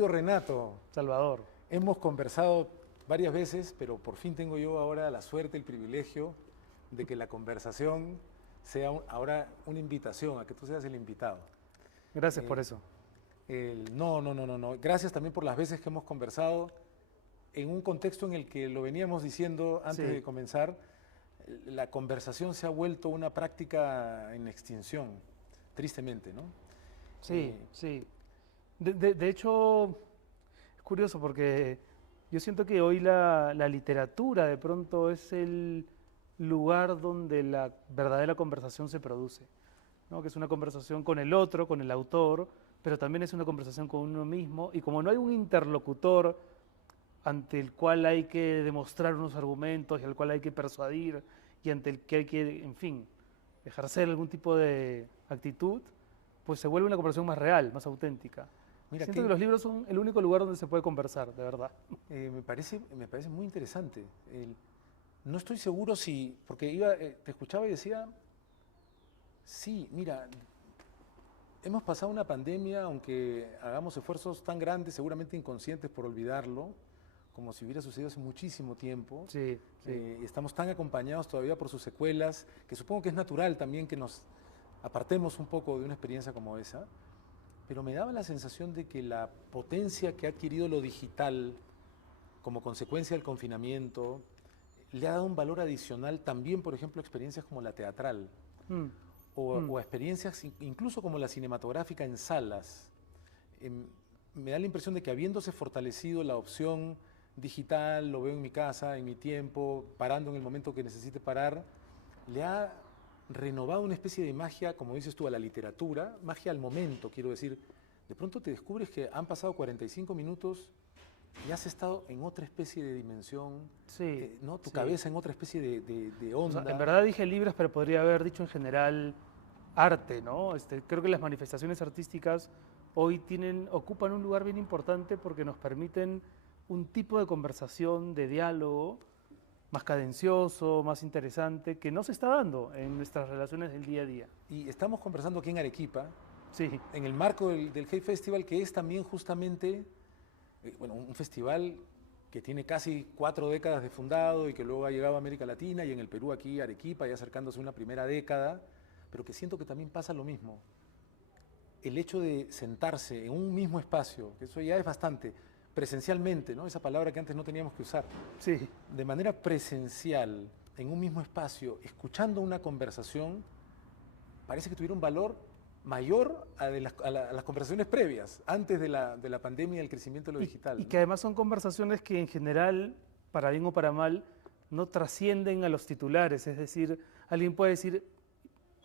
querido Renato, Salvador. hemos conversado varias veces, pero por fin tengo yo ahora la suerte, el privilegio de que la conversación sea ahora una invitación, a que tú seas el invitado. Gracias por Eh, eso. no. Gracias también por las veces que hemos conversado en un contexto en el que lo veníamos diciendo antes Sí, de comenzar, la conversación se ha vuelto una práctica en extinción, tristemente, ¿no? sí, Eh, sí. De hecho, es curioso porque yo siento que hoy la literatura de pronto es el lugar donde la verdadera conversación se produce, ¿no? Que es una conversación con el otro, con el autor, pero también es una conversación con uno mismo. Y como no hay un interlocutor ante el cual hay que demostrar unos argumentos y al cual hay que persuadir y ante el que hay que, en fin, ejercer algún tipo de actitud, pues se vuelve una conversación más real, más auténtica. Mira, Siento que los libros son el único lugar donde se puede conversar, de verdad. me parece muy interesante. No estoy seguro si, porque te escuchaba y decía, sí, mira, hemos pasado una pandemia, aunque hagamos esfuerzos tan grandes, seguramente inconscientes por olvidarlo, como si hubiera sucedido hace muchísimo tiempo. Sí, sí. Y estamos tan acompañados todavía por sus secuelas, que supongo que es natural también que nos apartemos un poco de una experiencia como esa, pero me daba la sensación de que la potencia que ha adquirido lo digital como consecuencia del confinamiento le ha dado un valor adicional también, por ejemplo, a experiencias como la teatral Mm, o mm. a experiencias incluso como la cinematográfica en salas. Em, Me da la impresión de que habiéndose fortalecido la opción digital, lo veo en mi casa, en mi tiempo, parando en el momento que necesite parar, le ha renovado una especie de magia, como dices tú, a la literatura, magia al momento, quiero decir. De pronto te descubres que han pasado 45 minutos y has estado en otra especie de dimensión, Sí, ¿no? Tu sí. cabeza en otra especie de O sea, en onda. verdad dije libros, pero podría haber dicho en general arte, ¿no? Creo que las manifestaciones artísticas hoy ocupan un lugar bien importante porque nos permiten un tipo de conversación, de diálogo más cadencioso, más interesante, que no se está dando en nuestras relaciones del día a día. Y estamos conversando aquí en Arequipa, Sí, en el marco del Hey Festival, que es también justamente bueno, un festival que tiene casi 4 décadas de fundado y que luego ha llegado a América Latina y en el Perú aquí, Arequipa, ya acercándose a una primera década, pero que siento que también pasa lo mismo. El hecho de sentarse en un mismo espacio, que eso ya es bastante, presencialmente, ¿no? Esa palabra que antes no teníamos que usar, sí. de manera presencial, en un mismo espacio, escuchando una conversación, parece que tuviera un valor mayor a las conversaciones previas, antes de la pandemia y el crecimiento de lo Y digital, que ¿no? además son conversaciones que en general, para bien o para mal, no trascienden a los titulares. Es decir, alguien puede decir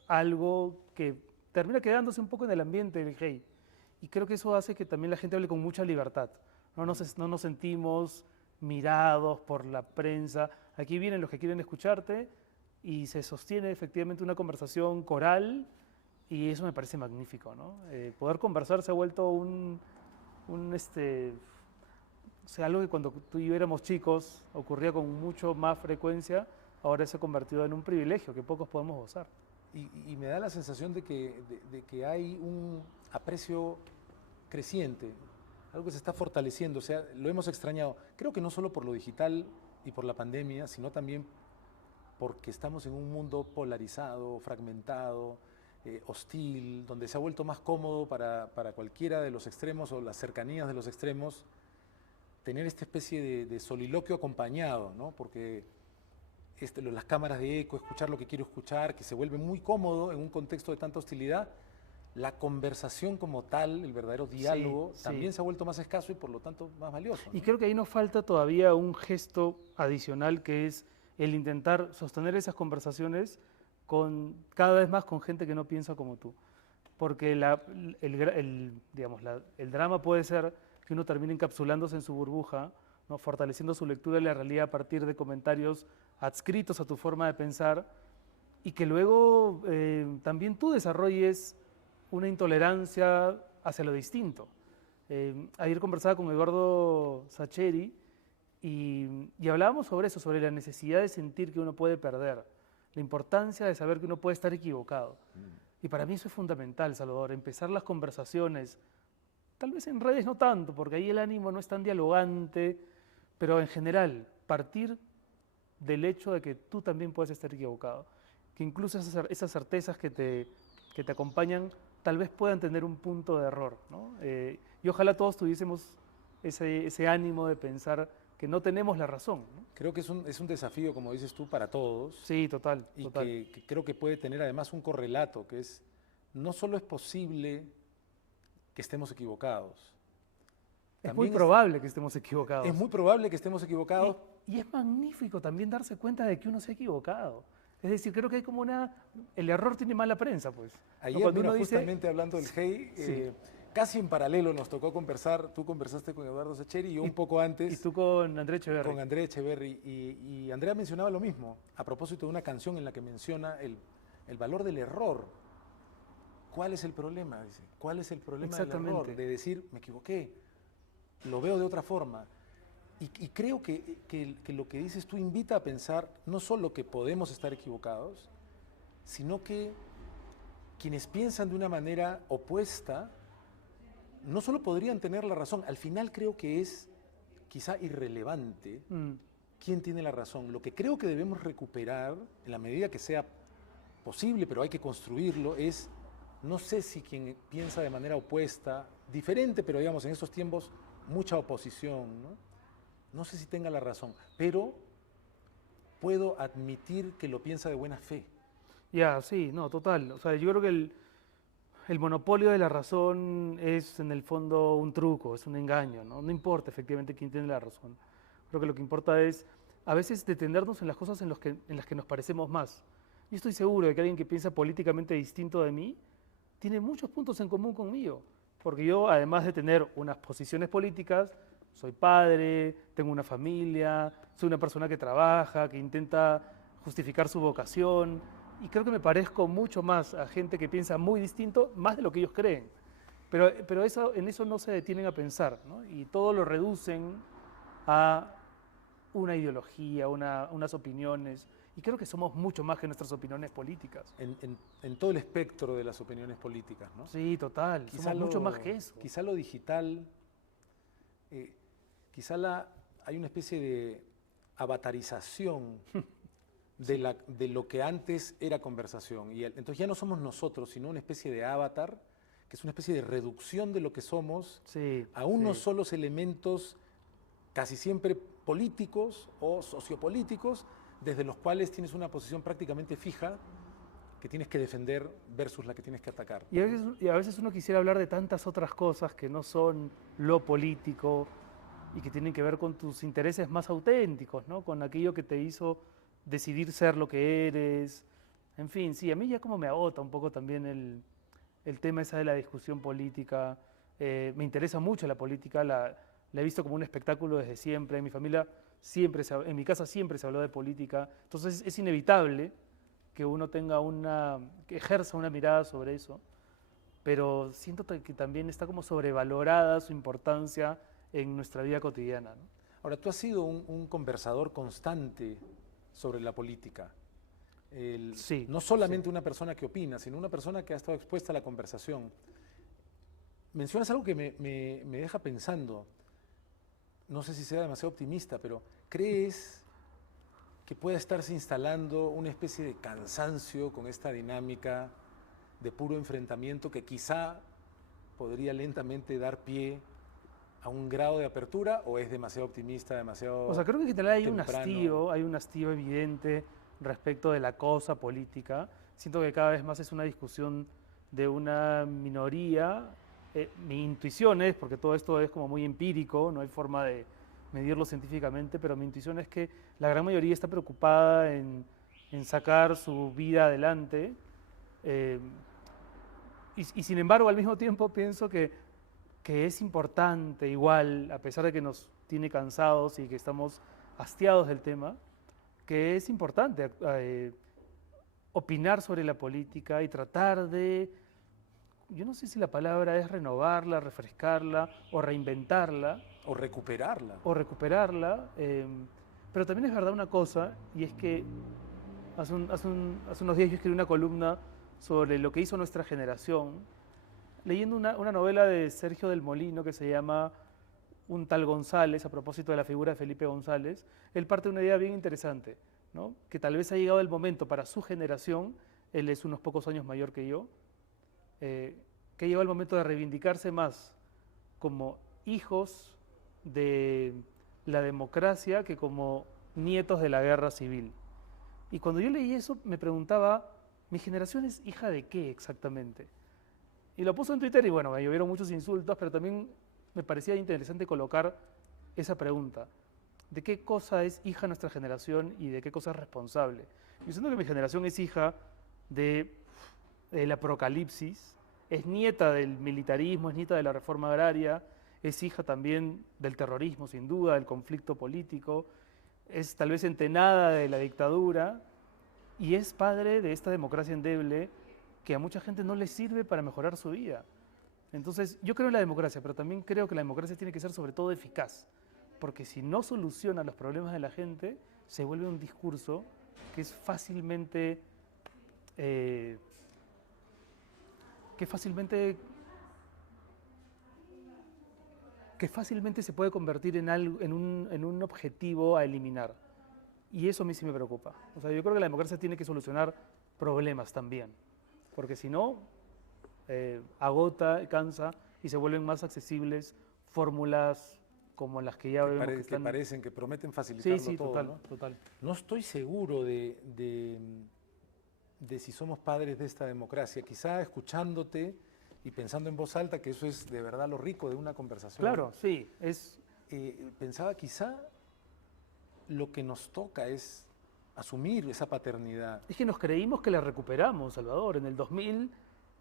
algo que termina quedándose un poco en el ambiente del hey. Y creo que eso hace que también la gente hable con mucha libertad. No nos sentimos mirados por la prensa. Aquí vienen los que quieren escucharte y se sostiene efectivamente una conversación coral y eso me parece magnífico, ¿no? Poder conversar se ha vuelto o sea, algo que cuando tú y yo éramos chicos ocurría con mucho más frecuencia, ahora se ha convertido en un privilegio que pocos podemos gozar. Y me da la sensación de que hay un aprecio creciente, algo que se está fortaleciendo, o sea, lo hemos extrañado. Creo que no solo por lo digital y por la pandemia, sino también porque estamos en un mundo polarizado, fragmentado, hostil, donde se ha vuelto más cómodo para cualquiera de los extremos o las cercanías de los extremos tener esta especie de soliloquio acompañado, ¿no? Porque las cámaras de eco, escuchar lo que quiero escuchar, que se vuelve muy cómodo en un contexto de tanta hostilidad. La conversación como tal, el verdadero Sí, diálogo, sí. también se ha vuelto más escaso y por lo tanto más valioso, Y ¿no? creo que ahí nos falta todavía un gesto adicional que es el intentar sostener esas conversaciones con cada vez más con gente que no piensa como tú. Porque digamos, el drama puede ser que uno termine encapsulándose en su burbuja, ¿no? Fortaleciendo su lectura de la realidad a partir de comentarios adscritos a tu forma de pensar y que luego también tú desarrolles una intolerancia hacia lo distinto. Ayer conversaba con Eduardo Sacheri y hablábamos sobre eso, sobre la necesidad de sentir que uno puede perder, la importancia de saber que uno puede estar equivocado. Y para mí eso es fundamental, Salvador, empezar las conversaciones Tal vez en redes no tanto, porque ahí el ánimo no es tan dialogante, pero en general, partir del hecho de que tú también puedes estar equivocado, que incluso esas certezas que te acompañan tal vez puedan tener un punto de error, ¿no? Y ojalá todos tuviésemos ese ánimo de pensar que no tenemos la razón, ¿no? Creo que es un desafío, como dices tú, para todos Sí, total, y total. que creo que puede tener además un correlato, que es, no solo es posible que estemos equivocados, Es muy también probable que estemos es equivocados. muy probable que estemos equivocados. Y es magnífico también darse cuenta de que uno se ha equivocado. Es decir, creo que hay como el error tiene mala prensa, pues. ¿No? Ayer, Cuando mira, uno dice, justamente hablando del GEI, sí, casi en paralelo nos tocó conversar, tú conversaste con Eduardo Sacheri y yo y, un poco y antes tú con André Echeverry. con Andrea Echeverry, y Andrea mencionaba lo mismo, a propósito de una canción en la que menciona el valor del error. ¿Cuál es el problema? Dice, ¿cuál es el problema del error? Exactamente. De decir, me equivoqué, lo veo de otra forma. Y creo que lo que dices tú invita a pensar no solo que podemos estar equivocados, sino que quienes piensan de una manera opuesta no solo podrían tener la razón, al final creo que es quizá irrelevante Mm, quién tiene la razón. Lo que creo que debemos recuperar, en la medida que sea posible, pero hay que construirlo, es, no sé si quien piensa de manera opuesta, diferente, pero digamos en estos tiempos mucha oposición, ¿no? No sé si tenga la razón, pero puedo admitir que lo piensa de buena fe. ya, sí, no, total. O sea, yo creo que el monopolio de la razón es en el fondo un truco, es un engaño, ¿no? No importa efectivamente quién tiene la razón. Creo que lo que importa es a veces detenernos en las cosas en las que nos parecemos más. Yo estoy seguro de que alguien que piensa políticamente distinto de mí tiene muchos puntos en común conmigo, porque yo, además de tener unas posiciones políticas, soy padre, tengo una familia, soy una persona que trabaja, que intenta justificar su vocación, y creo que me parezco mucho más a gente que piensa muy distinto, más de lo que ellos creen. Pero en eso no se detienen a pensar, ¿no? Y todo lo reducen a una ideología, unas opiniones, y creo que somos mucho más que nuestras opiniones políticas. En todo el espectro de las opiniones políticas, ¿no? Sí, total, somos mucho más que eso. Quizá lo digital, eh, hay una especie de avatarización de lo que antes era conversación. Y entonces ya no somos nosotros, sino una especie de avatar, que es una especie de reducción de lo que somos Sí, a unos sí. solos elementos casi siempre políticos o sociopolíticos, desde los cuales tienes una posición prácticamente fija que tienes que defender versus la que tienes que atacar. Y a veces uno quisiera hablar de tantas otras cosas que no son lo político y que tienen que ver con tus intereses más auténticos, ¿no? Con aquello que te hizo decidir ser lo que eres. En fin, sí, a mí ya como me agota un poco también el tema esa de la discusión política. Me interesa mucho la política, la he visto como un espectáculo desde siempre. En mi familia en mi casa siempre se habló de política. Entonces es inevitable que uno que ejerza una mirada sobre eso, pero siento que también está como sobrevalorada su importancia en nuestra vida cotidiana, ¿no? Ahora, tú has sido un conversador constante sobre la política. Sí, No sí. solamente una persona que opina, sino una persona que ha estado expuesta a la conversación. Mencionas algo que me deja pensando. No sé si sea demasiado optimista, pero ¿crees que pueda estarse instalando una especie de cansancio con esta dinámica de puro enfrentamiento que quizá podría lentamente dar pie a un grado de apertura, o es demasiado optimista, O sea, demasiado creo que en general temprano? hay un hastío evidente respecto de la cosa política. Siento que cada vez más es una discusión de una minoría. Mi intuición es, porque todo esto es como muy empírico, no hay forma de medirlo científicamente, pero mi intuición es que la gran mayoría está preocupada en sacar su vida adelante. eh, y sin embargo, al mismo tiempo pienso que es importante igual, a pesar de que nos tiene cansados y que estamos hastiados del tema, que es importante opinar sobre la política y tratar de, yo no sé si la palabra es renovarla, refrescarla o reinventarla O recuperarla. o recuperarla, pero también es verdad una cosa, y es que hace unos días yo escribí una columna sobre lo que hizo nuestra generación leyendo una novela de Sergio del Molino que se llama Un tal González, a propósito de la figura de Felipe González. Él parte de una idea bien interesante, ¿no? Que tal vez ha llegado el momento para su generación, él es unos pocos años mayor que yo, que llegó el momento de reivindicarse más como hijos de la democracia que como nietos de la guerra civil. Y cuando yo leí eso me preguntaba, ¿mi generación es hija de qué exactamente? Y lo puso en Twitter y bueno, me llovieron muchos insultos, pero también me parecía interesante colocar esa pregunta. ¿De qué cosa es hija nuestra generación y de qué cosa es responsable? Yo siento que mi generación es hija del apocalipsis, es nieta del militarismo, es nieta de la reforma agraria, es hija también del terrorismo, sin duda, del conflicto político, es tal vez entenada de la dictadura y es padre de esta democracia endeble que a mucha gente no le sirve para mejorar su vida. Entonces, yo creo en la democracia, pero también creo que la democracia tiene que ser sobre todo eficaz, porque si no soluciona los problemas de la gente, se vuelve un discurso que es fácilmente, que fácilmente se puede convertir en, algo, en un objetivo a eliminar. Y eso a mí sí me preocupa. O sea, yo creo que la democracia tiene que solucionar problemas también, porque si no, agota, cansa y se vuelven más accesibles fórmulas como las que ya vemos que están... Que parecen, que prometen facilitarlo sí, todo, total, ¿no? total. No estoy seguro de si somos padres de esta democracia. Quizá escuchándote y pensando en voz alta, que eso es de verdad lo rico de una conversación. Claro, sí, es... Pensaba quizá lo que nos toca es asumir esa paternidad. Es que nos creímos que la recuperamos, Salvador. En el 2000,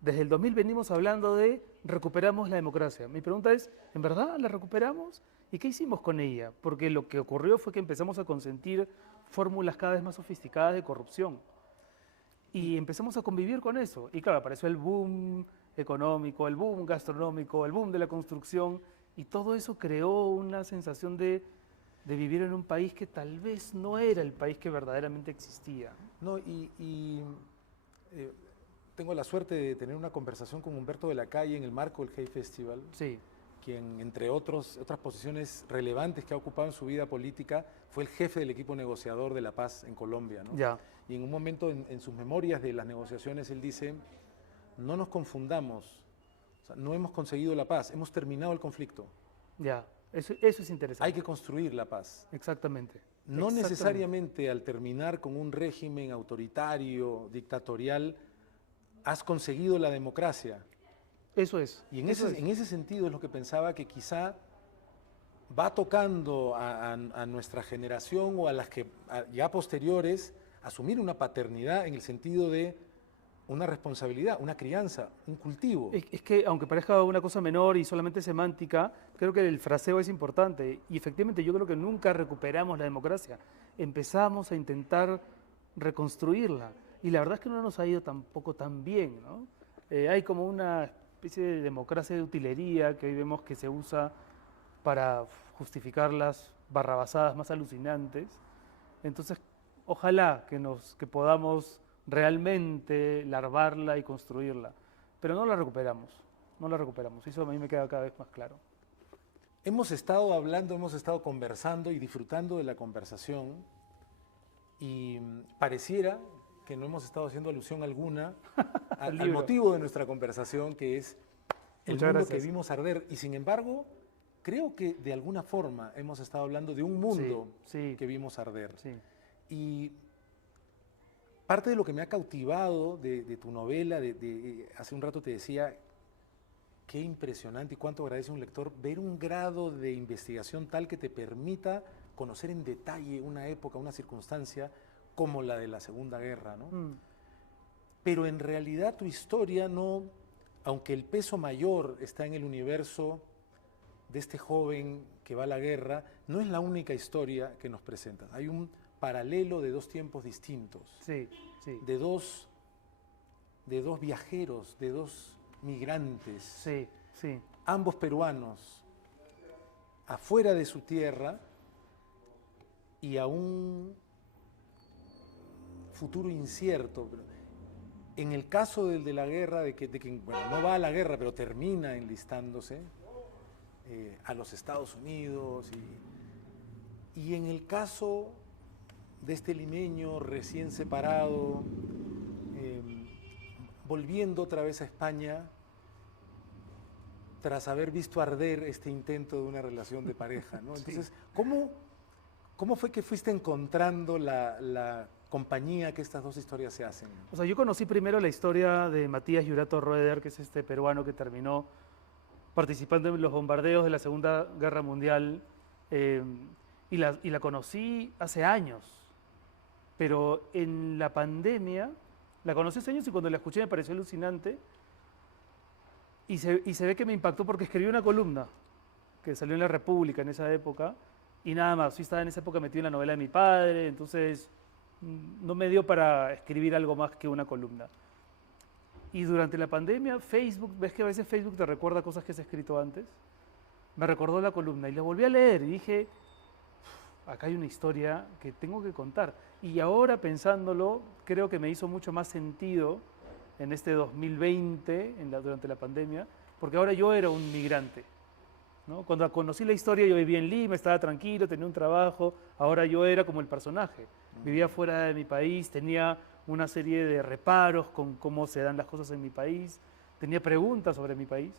desde el 2000 venimos hablando de recuperamos la democracia. Mi pregunta es, ¿en verdad la recuperamos? ¿Y qué hicimos con ella? Porque lo que ocurrió fue que empezamos a consentir fórmulas cada vez más sofisticadas de corrupción. Y empezamos a convivir con eso. Y claro, apareció el boom económico, el boom gastronómico, el boom de la construcción. Y todo eso creó una sensación de vivir en un país que tal vez no era el país que verdaderamente existía. No, tengo la suerte de tener una conversación con Humberto de la Calle en el marco del Hey Festival, Sí. quien, entre otras posiciones relevantes que ha ocupado en su vida política, fue el jefe del equipo negociador de la paz en Colombia, ¿no? Ya. Y en un momento en sus memorias de las negociaciones, él dice, no nos confundamos, o sea, no hemos conseguido la paz, hemos terminado el conflicto. Ya. Eso es interesante. Hay que construir la paz. Exactamente. No Exactamente. necesariamente al terminar con un régimen autoritario, dictatorial, has conseguido la democracia. Eso es. Y en eso ese sentido es lo que pensaba que quizá va tocando a nuestra generación o a las que ya posteriores asumir una paternidad en el sentido de una responsabilidad, una crianza, un cultivo. Es que, aunque parezca una cosa menor y solamente semántica, creo que el fraseo es importante. Y efectivamente yo creo que nunca recuperamos la democracia. Empezamos a intentar reconstruirla. Y la verdad es que no nos ha ido tampoco tan bien, ¿no? Hay como una especie de democracia de utilería que hoy vemos que se usa para justificar las barrabasadas más alucinantes. Entonces, ojalá que podamos realmente larvarla y construirla, pero no la recuperamos, no la recuperamos. Eso a mí me queda cada vez más claro. Hemos estado hablando, hemos estado conversando y disfrutando de la conversación y pareciera que no hemos estado haciendo alusión alguna al motivo de nuestra conversación, que es el mundo que vimos arder. Y sin embargo, creo que de alguna forma hemos estado hablando de un mundo que vimos arder. Sí. Y parte de lo que me ha cautivado de tu novela, hace un rato te decía, qué impresionante y cuánto agradece un lector ver un grado de investigación tal que te permita conocer en detalle una época, una circunstancia como la de la Segunda Guerra, ¿no? Pero en realidad tu historia no, aunque el peso mayor está en el universo de este joven que va a la guerra, no es la única historia que nos presentas. Hay un paralelo de dos tiempos distintos, Sí, sí. de dos viajeros, de dos migrantes, Sí, sí. ambos peruanos, afuera de su tierra y a un futuro incierto. En el caso del de la guerra, bueno, no va a la guerra, pero termina enlistándose a los Estados Unidos. Y en el caso de este limeño recién separado, eh, volviendo otra vez a España, tras haber visto arder este intento de una relación de pareja, ¿no? Entonces, ¿cómo fue que fuiste encontrando la compañía que estas dos historias se hacen? O sea, yo conocí primero la historia de Matías Yurato Roeder, que es este peruano que terminó participando en los bombardeos de la Segunda Guerra Mundial, y la conocí hace años, pero en la pandemia, la conocí hace años y cuando la escuché me pareció alucinante, y se ve que me impactó porque escribí una columna que salió en La República en esa época, y nada más. Yo estaba en esa época metido en la novela de mi padre, entonces no me dio para escribir algo más que una columna. Y durante la pandemia, Facebook, ves que a veces Facebook te recuerda cosas que has escrito antes, me recordó la columna y la volví a leer y dije, acá hay una historia que tengo que contar. Y ahora pensándolo, creo que me hizo mucho más sentido en este 2020, durante la pandemia, porque ahora yo era un migrante, ¿no? Cuando conocí la historia yo vivía en Lima, estaba tranquilo, tenía un trabajo, ahora yo era como el personaje. Vivía fuera de mi país, tenía una serie de reparos con cómo se dan las cosas en mi país, tenía preguntas sobre mi país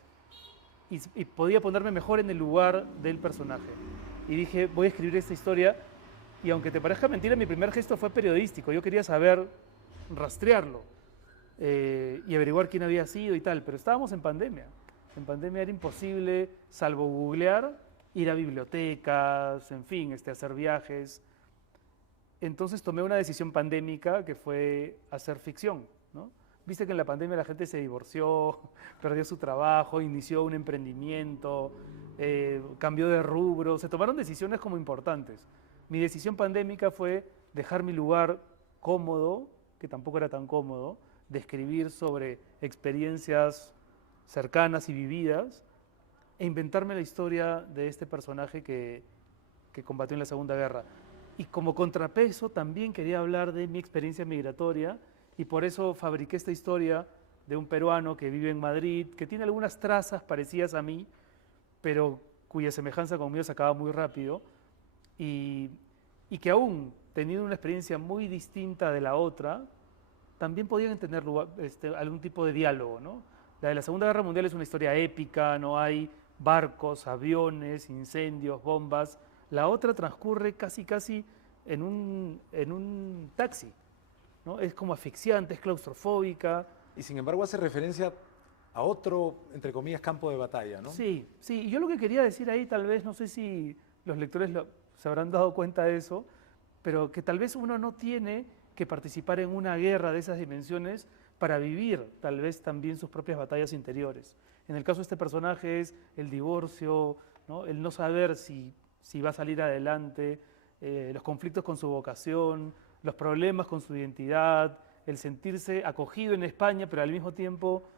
y podía ponerme mejor en el lugar del personaje. Y dije, voy a escribir esta historia y aunque te parezca mentira, mi primer gesto fue periodístico. Yo quería saber, rastrearlo y averiguar quién había sido y tal, pero estábamos en pandemia. En pandemia era imposible, salvo googlear, ir a bibliotecas, en fin, hacer viajes. Entonces tomé una decisión pandémica que fue hacer ficción, ¿no? Viste que en la pandemia la gente se divorció, perdió su trabajo, inició un emprendimiento, cambió de rubro, se tomaron decisiones como importantes. Mi decisión pandémica fue dejar mi lugar cómodo, que tampoco era tan cómodo, de escribir sobre experiencias cercanas y vividas, e inventarme la historia de este personaje que combatió en la Segunda Guerra. Y como contrapeso también quería hablar de mi experiencia migratoria y por eso fabriqué esta historia de un peruano que vive en Madrid, que tiene algunas trazas parecidas a mí, pero cuya semejanza conmigo se acaba muy rápido y que aún teniendo una experiencia muy distinta de la otra, también podían tener lugar, algún tipo de diálogo, ¿no? La de la Segunda Guerra Mundial es una historia épica, no hay barcos, aviones, incendios, bombas. La otra transcurre casi en un taxi, ¿no? Es como asfixiante, es claustrofóbica. Y sin embargo hace referencia a otro, entre comillas, campo de batalla, ¿no? Sí, sí. Y yo lo que quería decir ahí, tal vez, no sé si los lectores se habrán dado cuenta de eso, pero que tal vez uno no tiene que participar en una guerra de esas dimensiones para vivir tal vez también sus propias batallas interiores. En el caso de este personaje es el divorcio, ¿no? El no saber si va a salir adelante, los conflictos con su vocación, los problemas con su identidad, el sentirse acogido en España, pero al mismo tiempo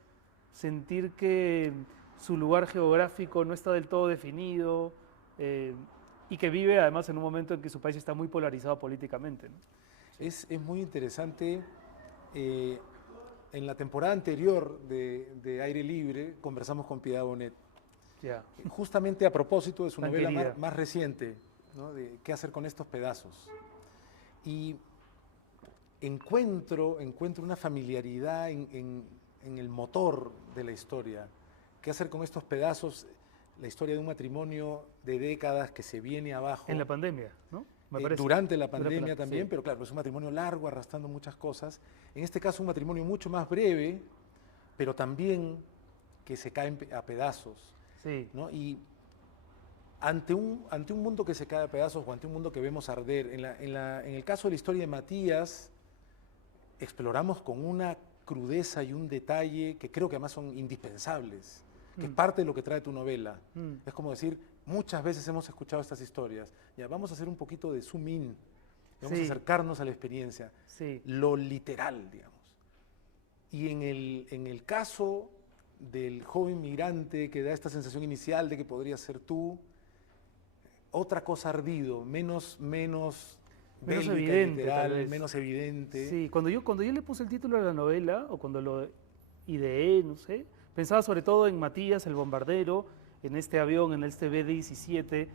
sentir que su lugar geográfico no está del todo definido, y que vive además en un momento en que su país está muy polarizado políticamente, ¿no? Es muy interesante. En la temporada anterior de Aire Libre conversamos con Piedad Bonet. Yeah. Justamente a propósito de su Tan novela querida. más reciente, ¿no? De qué hacer con estos pedazos. Y encuentro una familiaridad en el motor de la historia. ¿Qué hacer con estos pedazos? La historia de un matrimonio de décadas que se viene abajo. En la pandemia, ¿no? Me parece. Durante la pandemia también, sí. pero claro, es un matrimonio largo, arrastrando muchas cosas. En este caso, un matrimonio mucho más breve, pero también que se cae a pedazos. Sí. ¿No? Y ante un mundo que se cae a pedazos o ante un mundo que vemos arder, en el caso de la historia de Matías, exploramos con una crudeza y un detalle que creo que además son indispensables, que es parte de lo que trae tu novela. Es como decir, muchas veces hemos escuchado estas historias, ya vamos a hacer un poquito de zoom in, vamos a acercarnos a la experiencia, lo literal, digamos. Y en el caso del joven migrante que da esta sensación inicial de que podría ser tú, otra cosa ardido, menos Menos bélica, evidente, tal literal, vez. menos evidente. Sí, cuando yo le puse el título a la novela, o cuando lo ideé, no sé, pensaba sobre todo en Matías, el bombardero, en este avión, en este B-17,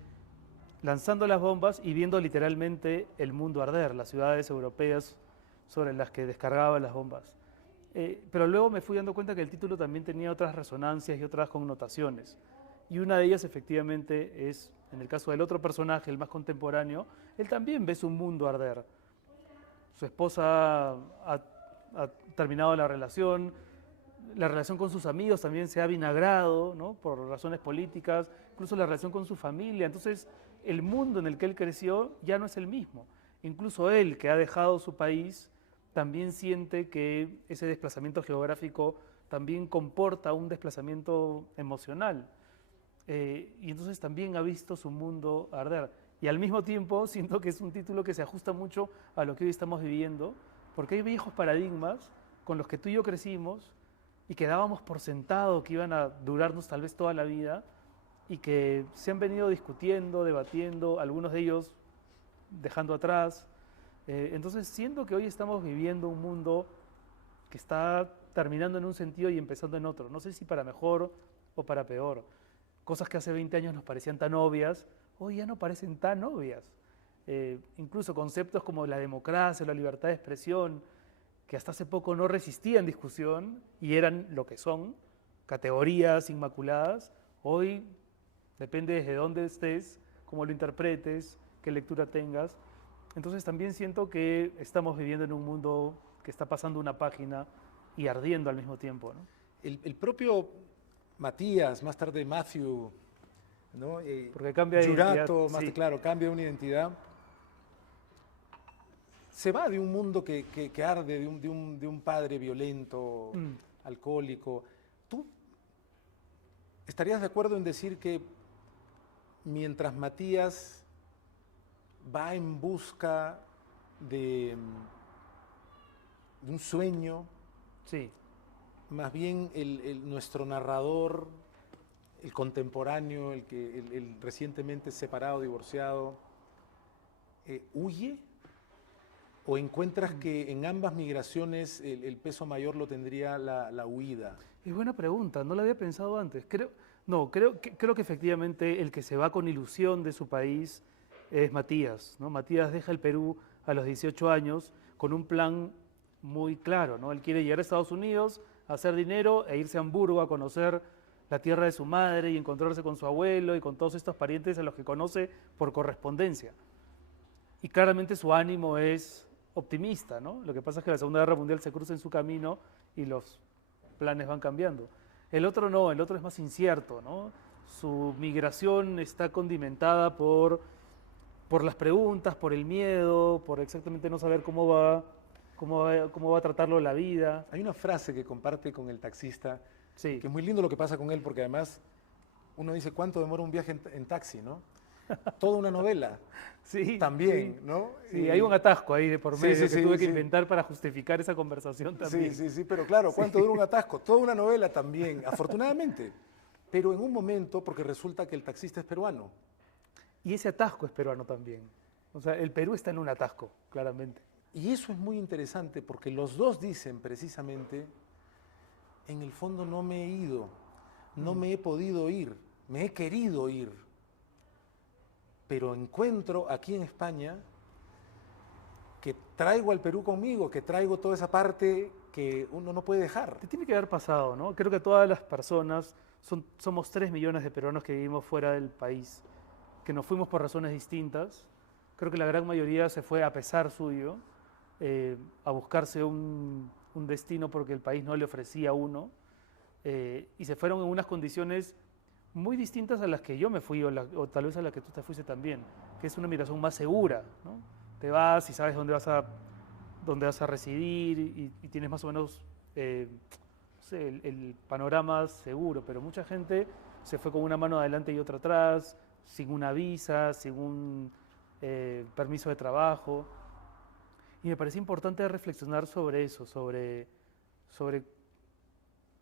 lanzando las bombas y viendo literalmente el mundo arder, las ciudades europeas sobre las que descargaba las bombas. Pero luego me fui dando cuenta que el título también tenía otras resonancias y otras connotaciones. Y una de ellas efectivamente es, en el caso del otro personaje, el más contemporáneo, él también ve su mundo arder. Su esposa ha terminado la relación con sus amigos también se ha vinagrado, ¿no? Por razones políticas, incluso la relación con su familia. Entonces, el mundo en el que él creció ya no es el mismo. Incluso él, que ha dejado su país, también siente que ese desplazamiento geográfico también comporta un desplazamiento emocional. Y entonces también ha visto su mundo arder. Y al mismo tiempo siento que es un título que se ajusta mucho a lo que hoy estamos viviendo, porque hay viejos paradigmas con los que tú y yo crecimos y que dábamos por sentado que iban a durarnos tal vez toda la vida y que se han venido discutiendo, debatiendo, algunos de ellos dejando atrás. Entonces siento que hoy estamos viviendo un mundo que está terminando en un sentido y empezando en otro. No sé si para mejor o para peor. Cosas que hace 20 años nos parecían tan obvias, hoy ya no parecen tan obvias. Incluso conceptos como la democracia, la libertad de expresión, que hasta hace poco no resistían discusión y eran lo que son, categorías inmaculadas, hoy depende desde dónde estés, cómo lo interpretes, qué lectura tengas. Entonces también siento que estamos viviendo en un mundo que está pasando una página y ardiendo al mismo tiempo, ¿no? El propio Matías, más tarde Matthew, ¿no? Porque cambia de identidad. Giurato, más Sí. claro, cambia una identidad. Se va de un mundo que arde, de un padre violento, Mm. alcohólico. ¿Tú estarías de acuerdo en decir que mientras Matías va en busca de, de un sueño, Sí. más bien nuestro narrador, el contemporáneo, el recientemente separado, divorciado, huye? ¿O encuentras que en ambas migraciones el peso mayor lo tendría la huida? Es buena pregunta, no la había pensado antes. Creo que efectivamente el que se va con ilusión de su país es Matías, ¿no? Matías deja el Perú a los 18 años con un plan muy claro, ¿no? Él quiere llegar a Estados Unidos, hacer dinero e irse a Hamburgo a conocer la tierra de su madre y encontrarse con su abuelo y con todos estos parientes a los que conoce por correspondencia. Y claramente su ánimo es optimista, ¿no? Lo que pasa es que la Segunda Guerra Mundial se cruza en su camino y los planes van cambiando. El otro no, el otro es más incierto, ¿no? Su migración está condimentada por las preguntas, por el miedo, por exactamente no saber cómo va a tratarlo la vida. Hay una frase que comparte con el taxista, Sí, que es muy lindo lo que pasa con él, porque además uno dice, ¿cuánto demora un viaje en taxi, no? Toda una novela, sí, también, sí. ¿no? Sí, hay un atasco ahí de por sí, medio sí, que sí, tuve que sí. inventar para justificar esa conversación también. Sí, sí, sí, pero claro, ¿cuánto dura un atasco? Toda una novela también, afortunadamente. Pero en un momento, porque resulta que el taxista es peruano. Y ese atasco es peruano también. O sea, el Perú está en un atasco, claramente. Y eso es muy interesante porque los dos dicen precisamente, en el fondo no me he ido, no me he podido ir, me he querido ir, pero encuentro aquí en España que traigo al Perú conmigo, que traigo toda esa parte que uno no puede dejar. Te tiene que haber pasado, ¿no? Creo que todas las personas, somos 3 millones de peruanos que vivimos fuera del país, que nos fuimos por razones distintas. Creo que la gran mayoría se fue a pesar suyo, a buscarse un destino porque el país no le ofrecía uno, y se fueron en unas condiciones muy distintas a las que yo me fui o tal vez a las que tú te fuiste también, que es una migración más segura, ¿no? Te vas y sabes dónde vas a residir y tienes más o menos no sé, el panorama seguro, pero mucha gente se fue con una mano adelante y otra atrás, sin una visa, sin un permiso de trabajo. Y me parece importante reflexionar sobre eso, sobre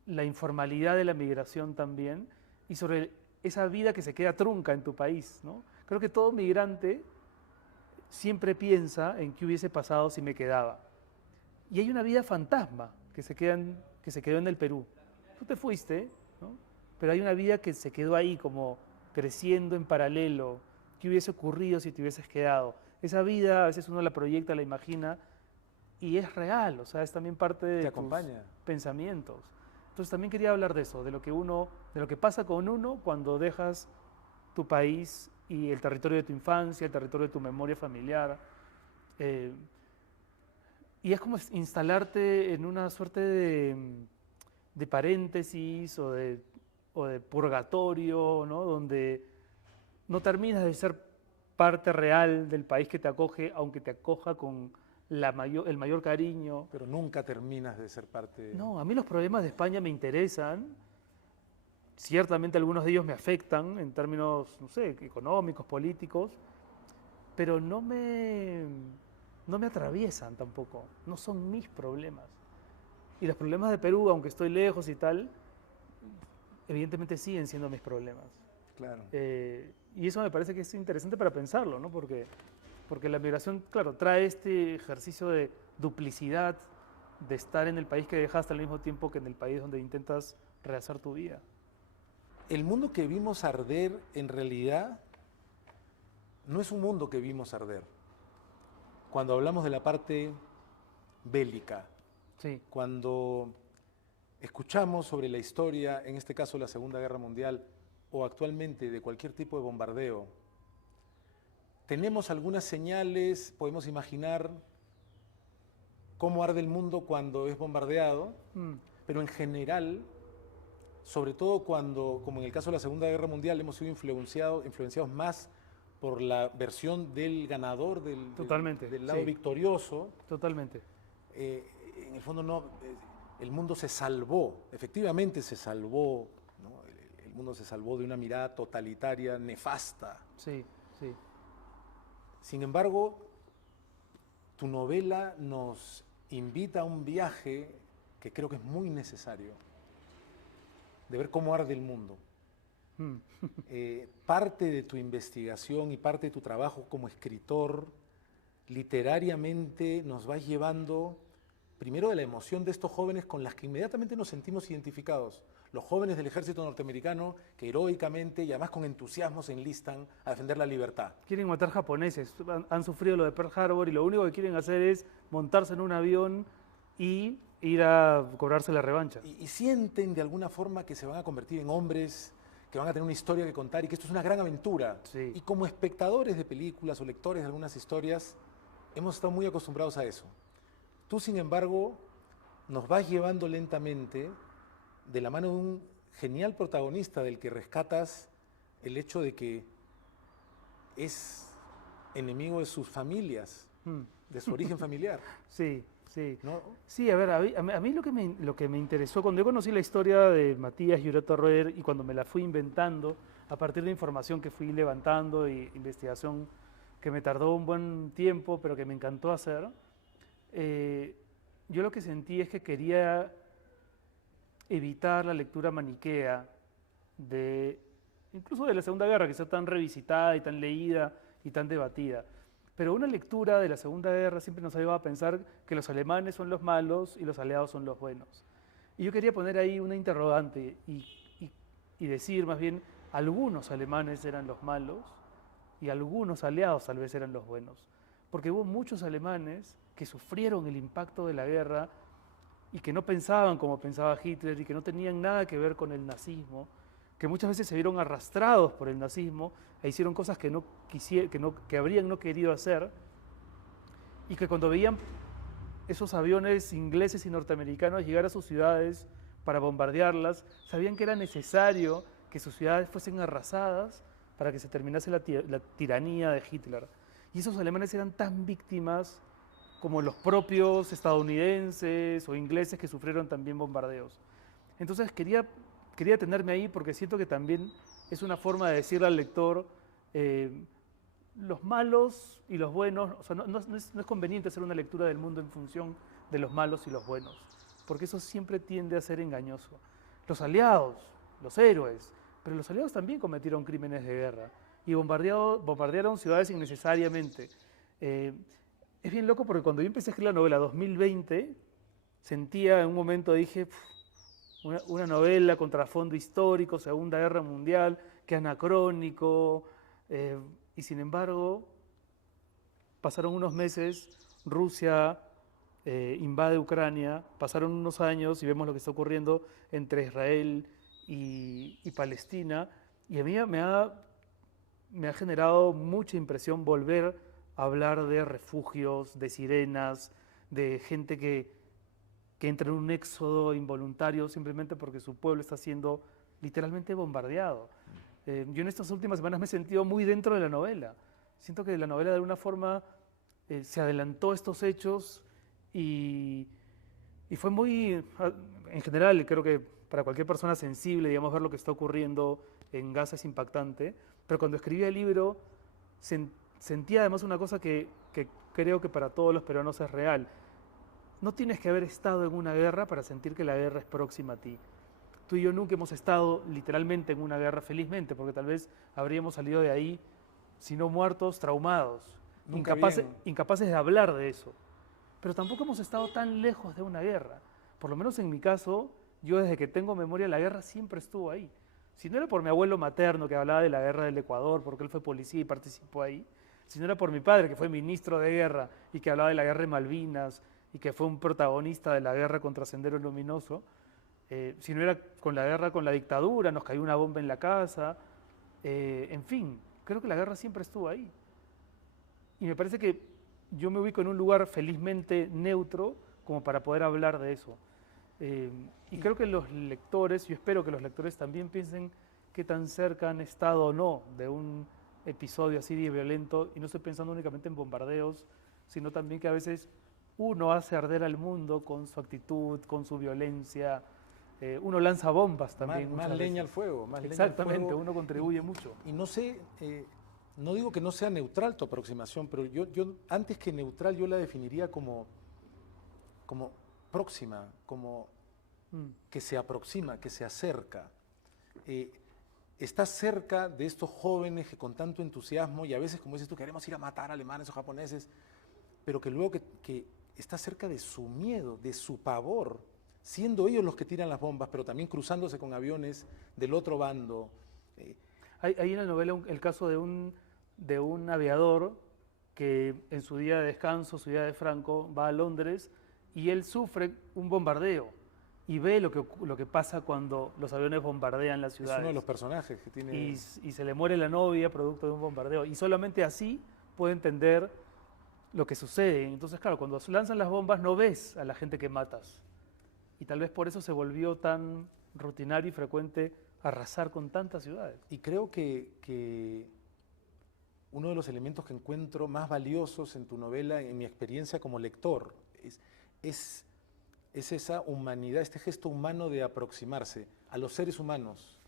la informalidad de la migración también y sobre esa vida que se queda trunca en tu país, ¿no? Creo que todo migrante siempre piensa en qué hubiese pasado si me quedaba. Y hay una vida fantasma que se quedó en el Perú. Tú te fuiste, ¿no? Pero hay una vida que se quedó ahí como creciendo en paralelo. ¿Qué hubiese ocurrido si te hubieses quedado? Esa vida a veces uno la proyecta, la imagina y es real, o sea, es también parte Te de tus acompaña. pensamientos. Entonces también quería hablar de eso, de lo que pasa con uno cuando dejas tu país y el territorio de tu infancia, el territorio de tu memoria familiar. eh, y es como instalarte en una suerte de paréntesis o de purgatorio, ¿no? Donde no terminas de ser parte real del país que te acoge, aunque te acoja con el mayor cariño. Pero nunca terminas de ser parte. No, a mí los problemas de España me interesan. Ciertamente algunos de ellos me afectan en términos, no sé, económicos, políticos, pero no me atraviesan tampoco. No son mis problemas. Y los problemas de Perú, aunque estoy lejos y tal, evidentemente siguen siendo mis problemas. Claro. Y eso me parece que es interesante para pensarlo, ¿no? Porque la migración, claro, trae este ejercicio de duplicidad, de estar en el país que dejaste al mismo tiempo que en el país donde intentas rehacer tu vida. El mundo que vimos arder en realidad no es un mundo que vimos arder. Cuando hablamos de la parte bélica, Sí, cuando escuchamos sobre la historia, en este caso la Segunda Guerra Mundial, o actualmente de cualquier tipo de bombardeo, tenemos algunas señales, podemos imaginar cómo arde el mundo cuando es bombardeado, pero en general, sobre todo cuando, como en el caso de la Segunda Guerra Mundial, hemos sido influenciados más por la versión del ganador, totalmente. del lado Sí, victorioso. totalmente. En el fondo no, el mundo se salvó, efectivamente se salvó, ¿no? El mundo se salvó de una mirada totalitaria, nefasta. Sí, sí. Sin embargo, tu novela nos invita a un viaje que creo que es muy necesario, de ver cómo arde el mundo. Parte de tu investigación y parte de tu trabajo como escritor, literariamente nos vas llevando primero de la emoción de estos jóvenes con las que inmediatamente nos sentimos identificados. Los jóvenes del ejército norteamericano que heroicamente y además con entusiasmo se enlistan a defender la libertad. Quieren matar japoneses, han sufrido lo de Pearl Harbor y lo único que quieren hacer es montarse en un avión y ir a cobrarse la revancha. Y sienten de alguna forma que se van a convertir en hombres, que van a tener una historia que contar y que esto es una gran aventura. Sí. Y como espectadores de películas o lectores de algunas historias, hemos estado muy acostumbrados a eso. Tú, sin embargo, nos vas llevando lentamente de la mano de un genial protagonista del que rescatas el hecho de que es enemigo de sus familias, de su origen familiar. Sí, sí. ¿No? Sí, a ver, a mí lo que me interesó, cuando yo conocí la historia de Matías Lloret Roer y cuando me la fui inventando, a partir de información que fui levantando y investigación que me tardó un buen tiempo, pero que me encantó hacer, yo lo que sentí es que quería evitar la lectura maniquea incluso de la Segunda Guerra, que está tan revisitada y tan leída y tan debatida. Pero una lectura de la Segunda Guerra siempre nos ha llevado a pensar que los alemanes son los malos y los aliados son los buenos. Y yo quería poner ahí una interrogante y decir más bien, algunos alemanes eran los malos y algunos aliados tal vez eran los buenos. Porque hubo muchos alemanes que sufrieron el impacto de la guerra y que no pensaban como pensaba Hitler y que no tenían nada que ver con el nazismo, que muchas veces se vieron arrastrados por el nazismo e hicieron cosas que habrían no querido hacer, y que cuando veían esos aviones ingleses y norteamericanos llegar a sus ciudades para bombardearlas, sabían que era necesario que sus ciudades fuesen arrasadas para que se terminase la tiranía de Hitler. Y esos alemanes eran tan víctimas como los propios estadounidenses o ingleses que sufrieron también bombardeos. Entonces quería detenerme ahí porque siento que también es una forma de decirle al lector los malos y los buenos. O sea, no es conveniente hacer una lectura del mundo en función de los malos y los buenos, porque eso siempre tiende a ser engañoso. Los aliados, los héroes, pero los aliados también cometieron crímenes de guerra y bombardearon ciudades innecesariamente. Eh, es bien loco porque cuando yo empecé a escribir la novela 2020, sentía en un momento, dije, una novela con trasfondo histórico, Segunda Guerra Mundial, que anacrónico, y sin embargo, pasaron unos meses, Rusia invade Ucrania, pasaron unos años y vemos lo que está ocurriendo entre Israel y Palestina, y a mí me ha generado mucha impresión volver a hablar de refugios, de sirenas, de gente que entra en un éxodo involuntario simplemente porque su pueblo está siendo literalmente bombardeado. Yo en estas últimas semanas me he sentido muy dentro de la novela. Siento que la novela de alguna forma se adelantó a estos hechos y, y fue muy, en general, creo que para cualquier persona sensible, digamos, ver lo que está ocurriendo en Gaza es impactante, pero cuando escribí el libro sentía además una cosa que creo que para todos los peruanos es real. No tienes que haber estado en una guerra para sentir que la guerra es próxima a ti. Tú y yo nunca hemos estado literalmente en una guerra, felizmente, porque tal vez habríamos salido de ahí, si no muertos, traumados, incapaces de hablar de eso. Pero tampoco hemos estado tan lejos de una guerra. Por lo menos en mi caso, yo desde que tengo memoria, la guerra siempre estuvo ahí. Si no era por mi abuelo materno que hablaba de la guerra del Ecuador, porque él fue policía y participó ahí, si no era por mi padre que fue ministro de guerra y que hablaba de la guerra de Malvinas y que fue un protagonista de la guerra contra Sendero Luminoso, si no era con la guerra con la dictadura, nos cayó una bomba en la casa, en fin, creo que la guerra siempre estuvo ahí. Y me parece que yo me ubico en un lugar felizmente neutro como para poder hablar de eso. Y creo que los lectores, yo espero que los lectores también piensen qué tan cerca han estado o no de un episodio así de violento, y no estoy pensando únicamente en bombardeos, sino también que a veces uno hace arder al mundo con su actitud, con su violencia, uno lanza bombas también. Más leña al fuego. Exactamente, uno contribuye mucho. Y no sé, no digo que no sea neutral tu aproximación, pero yo antes que neutral yo la definiría como próxima, como que se aproxima, que se acerca. Está cerca de estos jóvenes que con tanto entusiasmo, y a veces, como dices tú, queremos ir a matar alemanes o japoneses, pero que luego que está cerca de su miedo, de su pavor, siendo ellos los que tiran las bombas, pero también cruzándose con aviones del otro bando. Hay en la novela el caso de un aviador que en su día de descanso, su día de Franco, va a Londres y él sufre un bombardeo y ve lo que pasa cuando los aviones bombardean las ciudades. Es uno de los personajes que tiene... Y se le muere la novia producto de un bombardeo. Y solamente así puede entender lo que sucede. Entonces, claro, cuando lanzan las bombas no ves a la gente que matas. Y tal vez por eso se volvió tan rutinario y frecuente arrasar con tantas ciudades. Y creo que uno de los elementos que encuentro más valiosos en tu novela, en mi experiencia como lector, es esa humanidad, este gesto humano de aproximarse a los seres humanos.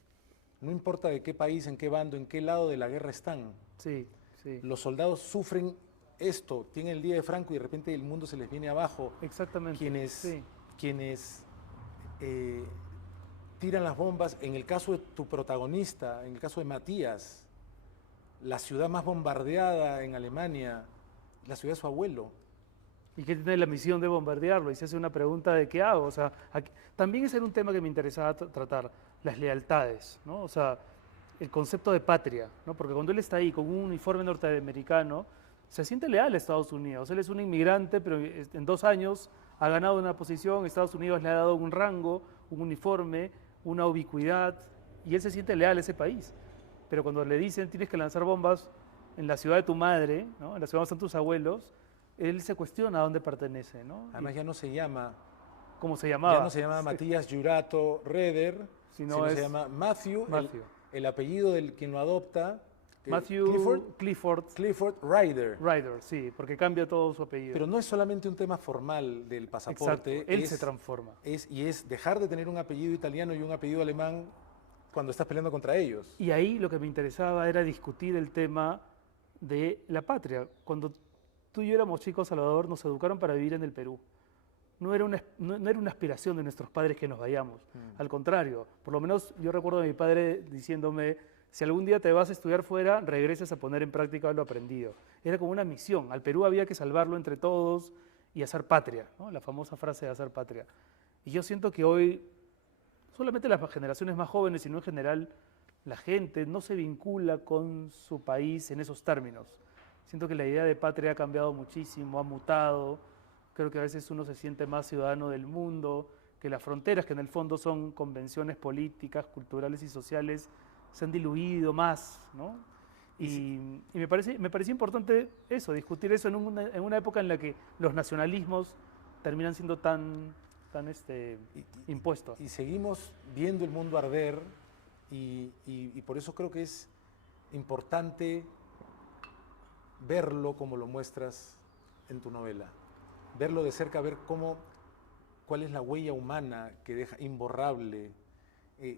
No importa de qué país, en qué bando, en qué lado de la guerra están. Sí, sí. Los soldados sufren esto, tienen el día de Franco y de repente el mundo se les viene abajo. Exactamente. Quienes tiran las bombas, en el caso de tu protagonista, en el caso de Matías, la ciudad más bombardeada en Alemania, la ciudad de su abuelo. Y que tiene la misión de bombardearlo, y se hace una pregunta de qué hago. O sea, también ese era un tema que me interesaba tratar, las lealtades, ¿no? O sea, el concepto de patria, ¿no? Porque cuando él está ahí con un uniforme norteamericano, se siente leal a Estados Unidos. Él es un inmigrante, pero en 2 años ha ganado una posición, Estados Unidos le ha dado un rango, un uniforme, una ubicuidad, y él se siente leal a ese país. Pero cuando le dicen tienes que lanzar bombas en la ciudad de tu madre, ¿no? En la ciudad donde están tus abuelos, él se cuestiona a dónde pertenece, ¿no? Además ya no se llama... ¿Cómo se llamaba? Ya no se llama Matías Jurato Reder, sino se llama Matthew. El apellido del quien lo adopta. Matthew Clifford Ryder. Ryder, sí, porque cambia todo su apellido. Pero no es solamente un tema formal del pasaporte. Exacto, él se transforma. Y es dejar de tener un apellido italiano y un apellido alemán cuando estás peleando contra ellos. Y ahí lo que me interesaba era discutir el tema de la patria. Cuando tú y yo éramos chicos, Salvador, nos educaron para vivir en el Perú. No era una aspiración de nuestros padres que nos vayamos. Al contrario, por lo menos yo recuerdo a mi padre diciéndome, si algún día te vas a estudiar fuera, regreses a poner en práctica lo aprendido. Era como una misión. Al Perú había que salvarlo entre todos y hacer patria, ¿no? La famosa frase de hacer patria. Y yo siento que hoy, no solamente las generaciones más jóvenes, sino en general, la gente no se vincula con su país en esos términos. Siento que la idea de patria ha cambiado muchísimo, ha mutado. Creo que a veces uno se siente más ciudadano del mundo, que las fronteras, que en el fondo son convenciones políticas, culturales y sociales, se han diluido más, ¿no? Y me parecía importante eso, discutir eso en una época en la que los nacionalismos terminan siendo tan impuestos. Y seguimos viendo el mundo arder y por eso creo que es importante verlo como lo muestras en tu novela. Verlo de cerca, ver cuál es la huella humana que deja imborrable,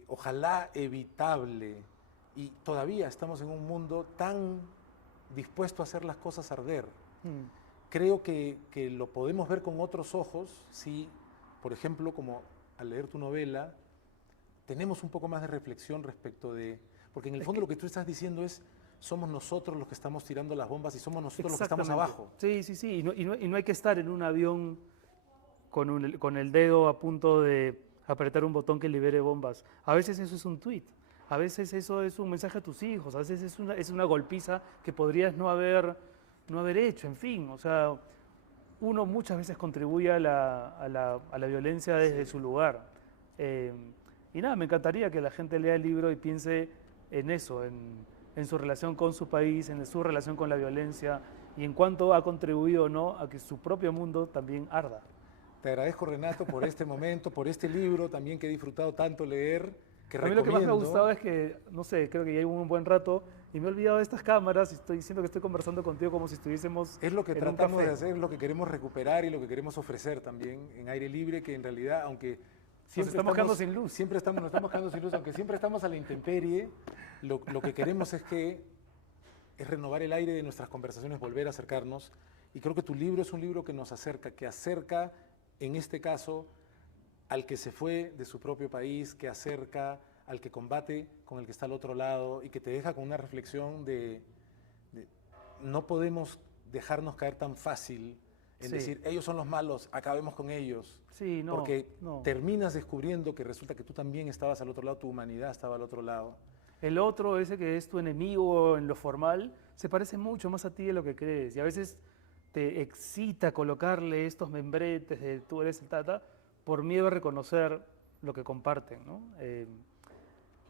ojalá evitable, y todavía estamos en un mundo tan dispuesto a hacer las cosas arder. Creo que lo podemos ver con otros ojos si, por ejemplo, como al leer tu novela, tenemos un poco más de reflexión respecto de... Porque en el fondo lo que tú estás diciendo es, somos nosotros los que estamos tirando las bombas y somos nosotros los que estamos abajo. Sí, sí, sí, y no hay que estar en un avión con el dedo a punto de apretar un botón que libere bombas. A veces eso es un tuit, a veces eso es un mensaje a tus hijos, a veces es una golpiza que podrías no haber hecho, en fin. O sea, uno muchas veces contribuye a la violencia desde su lugar. Y nada, me encantaría que la gente lea el libro y piense en eso, en su relación con su país, en su relación con la violencia y en cuánto ha contribuido o no a que su propio mundo también arda. Te agradezco, Renato, por este momento, por este libro también que he disfrutado tanto leer, que a mí recomiendo. Lo que más me ha gustado es que, no sé, creo que ya llevo un buen rato y me he olvidado de estas cámaras y estoy diciendo que estoy conversando contigo como si estuviésemos Es lo que en tratamos un café. de hacer, es lo que queremos recuperar y lo que queremos ofrecer también en Aire Libre, que en realidad, aunque Nos estamos quedando sin luz. Siempre nos estamos quedando sin luz, aunque siempre estamos a la intemperie, lo que queremos es renovar el aire de nuestras conversaciones, volver a acercarnos. Y creo que tu libro es un libro que nos acerca, en este caso, al que se fue de su propio país, que acerca al que combate con el que está al otro lado y que te deja con una reflexión de no podemos dejarnos caer tan fácil en decir, ellos son los malos, acabemos con ellos. Sí, no, porque no. terminas descubriendo que resulta que tú también estabas al otro lado, tu humanidad estaba al otro lado. El otro, ese que es tu enemigo en lo formal, se parece mucho más a ti de lo que crees. Y a veces te excita colocarle estos membretes de tú eres el tata por miedo a reconocer lo que comparten, ¿no?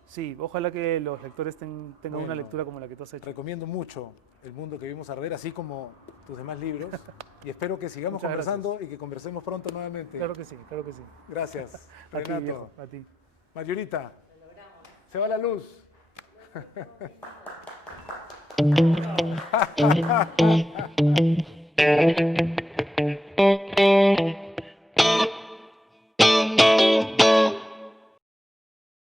Sí, ojalá que los lectores tengan una lectura como la que tú has hecho. Recomiendo mucho El mundo que vimos arder, así como tus demás libros. Y espero que sigamos Muchas conversando gracias. y que conversemos pronto nuevamente. Claro que sí, claro que sí. Gracias, A ti, Renato. viejo, a ti. Margarita, se va la luz.